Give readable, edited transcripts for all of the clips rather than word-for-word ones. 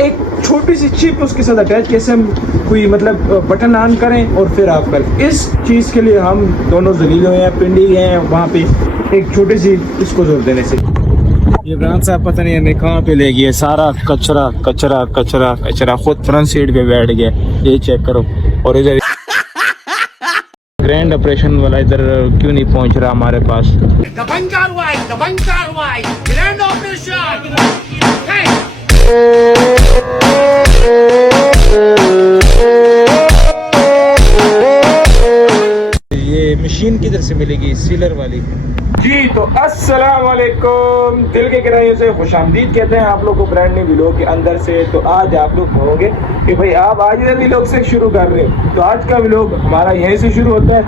एक छोटी सी चिप उसके साथ अटैच कैसे हम कोई मतलब बटन ऑन करें और फिर आप करें। इस चीज़ के लिए हम दोनों जलील हुए हैं, पिंडी गए हैं वहाँ पे एक छोटी सी इसको जोर देने से। ये इमरान साहब पता नहीं हमें कहाँ पे ले गए, सारा कचरा कचरा कचरा कचरा खुद फ्रंट सीट पे बैठ गया। ये चेक करो। और इधर ग्रैंड ऑपरेशन वाला इधर क्यों नहीं पहुंच रहा हमारे पास। ग्रैंड ऑपरेशन ये मशीन किधर से मिलेगी, सीलर वाली। जी तो अस्सलाम वालेकुम, दिल के गहराइयों से खुशामदीद कहते हैं आप लोग को ब्रांड न्यू व्लॉग के अंदर से। तो आज आप लोग कहोगे कि भाई आप आज इधर व्लॉग से शुरू कर रहे हो, तो आज का व्लॉग हमारा यहीं से शुरू होता है।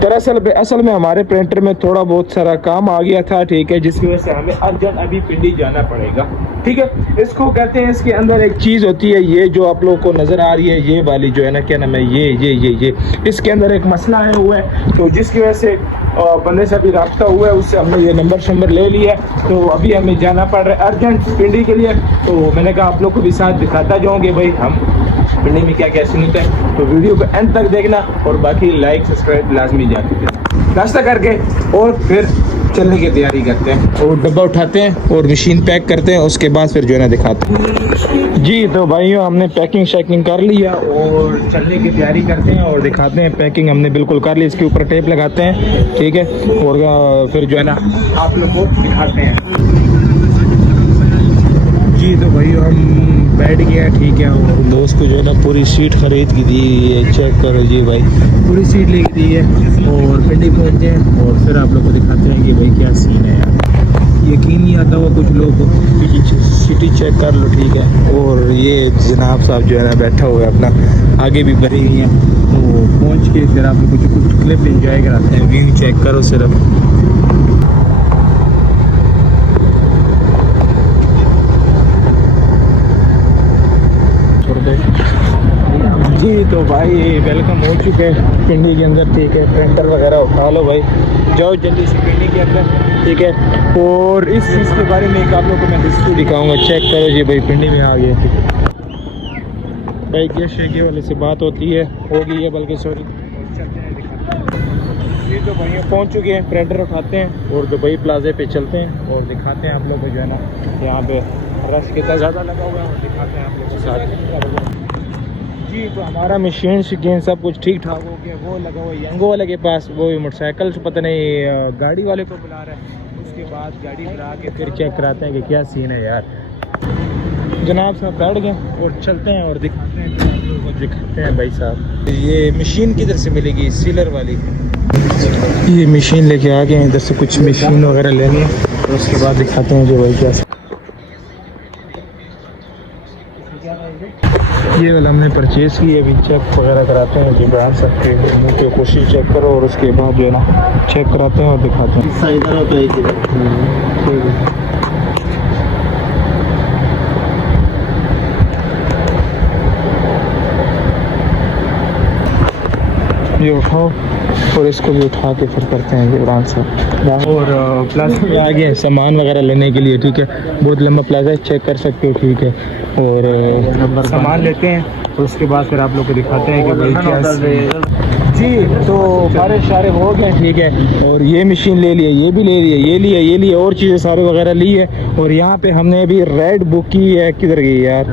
दरअसल असल में हमारे प्रिंटर में थोड़ा बहुत सारा काम आ गया था, ठीक है, जिसकी वजह से हमें अर्जेंट अभी पिंडी जाना पड़ेगा, ठीक है। इसको कहते हैं, इसके अंदर एक चीज़ होती है, ये जो आप लोगों को नज़र आ रही है, ये वाली जो है ना, क्या नाम है, ये इसके अंदर एक मसला है हुआ है, तो जिसकी वजह से बंदे से अभी रब्ता हुआ है, उससे हमने ये नंबर ले लिया है। तो अभी हमें जाना पड़ रहा है अर्जेंट पिंडी के लिए। तो मैंने कहा आप लोग को भी साथ दिखाता जाऊँगे भाई हम पिंडी में क्या क्या सीन होता है। तो वीडियो को एंड तक देखना और बाकी लाइक सब्सक्राइब लाजमी जाके नाश्ता करके और फिर चलने की तैयारी करते हैं और डब्बा उठाते हैं और मशीन पैक करते हैं, उसके बाद फिर जो है ना दिखाते हैं। जी तो भाइयों हमने पैकिंग शैकिंग कर लिया और चलने की तैयारी करते हैं और दिखाते हैं। पैकिंग हमने बिल्कुल कर ली, इसके ऊपर टेप लगाते हैं, ठीक है, और फिर जो है ना आप लोग को दिखाते हैं। जी तो भाइयों हम बैठ गया, ठीक है, और दोस्त को जो है ना पूरी सीट खरीद की दी है, चेक करो जी भाई, पूरी सीट लेके दी है और पिंडी पहुँचे हैं और फिर आप लोग को दिखाते हैं कि भाई क्या सीन है यार। यकीन नहीं आता हुआ कुछ लोग सिटी चेक कर लो, ठीक है। और ये जनाब साहब जो है ना बैठा हुआ है अपना, आगे भी भरी हुई हैं, तो पहुँच के फिर आप लोग को कुछ क्लिप इंजॉय कराते हैं। व्यू चेक करो सिर्फ। जी तो भाई वेलकम हो चुके हैं पिंडी के अंदर, ठीक है। प्रिंटर वगैरह उठा लो भाई, जाओ जल्दी से पिंडी के अंदर, ठीक है। और इस चीज़ के बारे में एक आप लोगों को मैं हिस्ट्री दिखाऊंगा, चेक करो जी भाई, पिंडी में आ गए, ठीक है भाई। गेस्ट शेकी वाले से बात होती है, हो गई है बल्कि, सॉरी। चलते हैं दिखाते हैं। जी तो भैया पहुँच चुके हैं, प्रिंटर उठाते हैं और दुबई प्लाजे पे चलते हैं और दिखाते हैं आप लोग को जो है ना यहाँ पे रश कितना ज़्यादा लगा हुआ है और दिखाते हैं आप लोग के साथ। जी तो हमारा मशीन शिकीन सब कुछ ठीक ठाक हो गया, वो लगा हुआ यंगो वाले के पास, वो मोटरसाइकिल से पता नहीं गाड़ी वाले को बुला रहा है। उसके बाद गाड़ी बुला के फिर चेक कराते हैं कि क्या सीन है यार। जनाब साहब बैठ गए और चलते हैं और दिखाते हैं, आप लोगों को दिखाते हैं भाई साहब। ये मशीन किधर से मिलेगी, सीलर वाली। ये मशीन लेके आ गए हैं, इधर से कुछ मशीन वगैरह लेनी है और उसके बाद दिखाते हैं जो भाई क्या। ये वाला हमने परचेज़ की है, अभी चेक वगैरह कराते हैं। जी ब्रांड सकते हैं, मुँह की कोशिश चेक करो और उसके बाद जो है ना चेक कराते हैं और दिखाते हैं। ये उठाओ और इसको भी उठा के फिर करते हैं जी ब्रांड से। और प्लाजा में आ गए सामान वगैरह लेने के लिए, ठीक है। बहुत लंबा प्लाजा है, चेक कर सकते हो, ठीक है। और सामान लेते हैं और उसके बाद फिर आप लोग को दिखाते हैं कि भाई क्या। जी तो सारे शारे हो गए, ठीक है। और ये मशीन ले लिया, ये भी ले लिया, ये लिए और चीज़ें सारे वगैरह ली है। और यहाँ पे हमने अभी रेड बुक की है, किधर गई यार,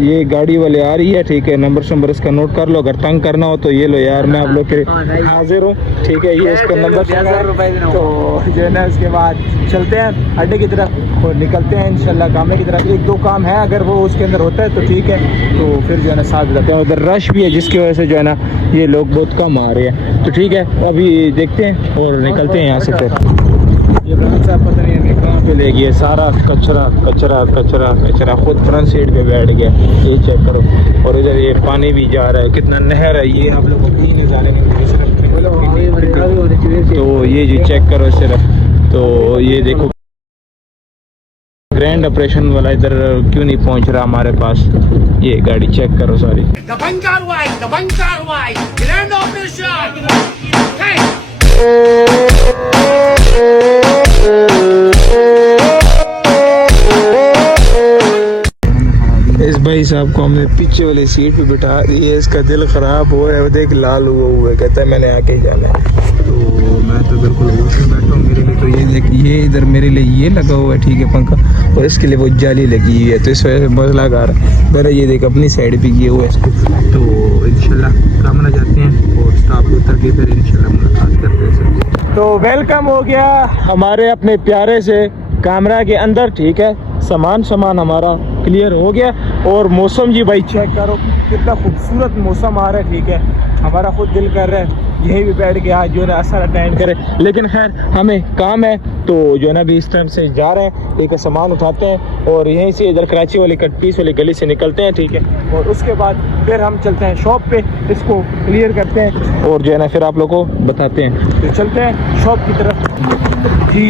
ये गाड़ी वाले आ रही है, ठीक है। नंबर इसका नोट कर लो, अगर तंग करना हो तो ये लो यार, मैं आप लोग के हाजिर हूँ, ठीक है। ये इसका नंबर तो जो है ना, उसके बाद चलते हैं अड्डे की तरफ और निकलते हैं इंशाल्लाह कामे की तरफ। एक दो काम है, अगर वो उसके अंदर होता है तो ठीक है, तो फिर जो है ना साथ जाते हैं। उधर रश भी है जिसकी वजह से जो है ना ये लोग बहुत कम आ रहे हैं, तो ठीक है अभी देखते हैं और निकलते हैं यहाँ से। फिर ये इमरान साहब पता नहीं हमें कहाँ पे ले गए, सारा कचरा कचरा कचरा कचरा खुद फ्रंट सीट पे बैठ गया। ये चेक करो। और इधर ये पानी भी जा रहा है, कितना नहर है ये, आप लोग को भी नहीं जाने की। तो ये जी चेक करो सिर्फ, तो ये देखो ग्रैंड ऑपरेशन वाला इधर क्यों नहीं पहुंच रहा हमारे पास। ये गाड़ी चेक करो सारी। ग्रैंड ऑपरेशन इस भाई साहब को हमने पीछे वाली सीट पे बिठा दी है, इसका दिल ख़राब हो रहा है, वो देख लाल हुआ है, कहता है मैंने आके ही जाना है। तो मैं तो बिल्कुल होश में बैठा हूँ। मेरे लिए तो ये देख, ये इधर मेरे लिए ये लगा हुआ है, ठीक है, पंखा, और इसके लिए वो जाली लगी हुई है, तो इस वजह से बहुत लगा रहा है। मेरा ये देख अपनी साइड पे किए हुआ है इसको। तो इंशाल्लाह कामरा जाते हैं और स्टॉप उतर के फिर इंशाल्लाह मुलाकात करते हैं। तो वेलकम हो गया हमारे अपने प्यारे से कामरा के अंदर, ठीक है। सामान हमारा क्लियर हो गया। और मौसम जी भाई चेक करो कितना खूबसूरत मौसम आ रहा है, ठीक है। हमारा खुद दिल कर रहा है यहीं भी बैठ के आज जो है ना असर अटेंड करें, लेकिन खैर हमें काम है तो जो है ना अभी इस टाइम से जा रहे हैं, एक सामान उठाते हैं और यहीं से इधर कराची वाली कट पीस वाली गली से निकलते हैं, ठीक है। और उसके बाद फिर हम चलते हैं शॉप पे, इसको क्लियर करते हैं और जो है ना फिर आप लोग को बताते हैं। तो चलते हैं शॉप की तरफ जी।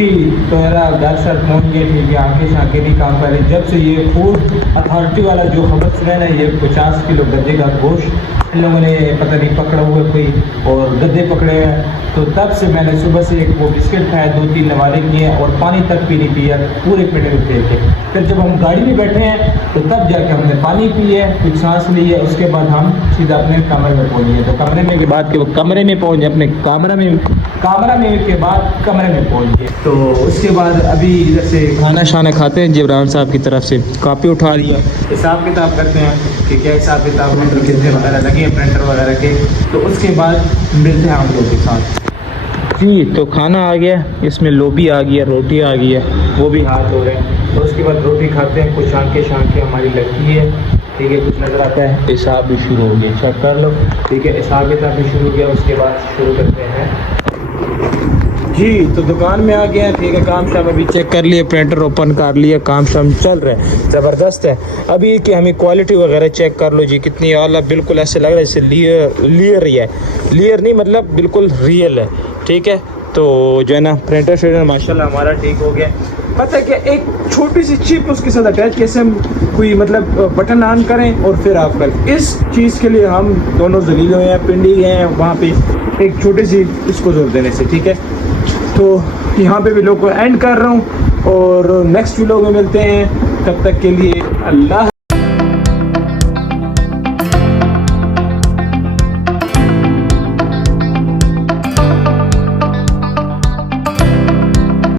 तो मेरा घर सर पहुँच गए, ठीक है। आगे शाके भी काम कर रहे, जब से ये फूड अथॉरिटी वाला जो खबर सुना है ना, ये 50 किलो गद्दे का गोश्त इन लोगों ने पता नहीं पकड़ा हुआ कोई और गद्दे पकड़े हैं, तो तब से मैंने सुबह से एक वो बिस्किट खाया, 2-3 नवाले किए और पानी तक भी नहीं पिया पूरे पेट में थे। फिर जब हम गाड़ी में बैठे हैं तो तब जाके हमने पानी पिए, कुछ सांस ली है, उसके बाद हम सीधा अपने कमरे में पहुँच गए। तो कमरे में के बाद के वो कमरे में पहुँच गए, अपने कामरा में के बाद कमरे में पहुँच गए। तो उसके बाद अभी इधर से खाना शाना खाते हैं, जिब्रान साहब की तरफ से कापी उठा लिया, हिसाब किताब करते हैं कि क्या हिसाब किताब कितने वगैरह लगे प्रिंटर वगैरह के, तो उसके बाद मिलते हैं हम लोगों के साथ जी। तो खाना आ गया, इसमें लोबी आ गया, रोटी आ गई है, वो भी हाथ हो रहे हैं। तो उसके बाद रोटी खाते हैं, कुछ शांके हमारी लगती है, ठीक है, कुछ नज़र आता है। हिसाब भी शुरू हो गया, चेक कर लो, ठीक है। हिसाब किताब भी शुरू हो गया, उसके बाद शुरू करते हैं जी। तो दुकान में आ गया, ठीक है। काम शाम अभी चेक कर लिए, प्रिंटर ओपन कर लिया, काम शाम चल रहे हैं, ज़बरदस्त है। अभी कि हमें क्वालिटी वगैरह चेक कर लो जी, कितनी आला, बिल्कुल ऐसे लग रहा है जैसे लियर ही है, लियर नहीं मतलब बिल्कुल रियल है, ठीक है। तो जो है ना प्रिंटर शेडर माशाल्लाह हमारा ठीक हो गया। पता है क्या, एक छोटी सी चिप उसके साथ अटैच, कैसे हम कोई मतलब बटन ऑन करें और फिर ऑफ करें, इस चीज़ के लिए हम दोनों जलील हुए हैं, पिंडी गए हैं वहाँ पे एक छोटी सी इसको जोड़ देने से, ठीक है। तो यहाँ पे भी लोग को एंड कर रहा हूँ और नेक्स्ट वीडियो में मिलते हैं, तब तक के लिए अल्लाह।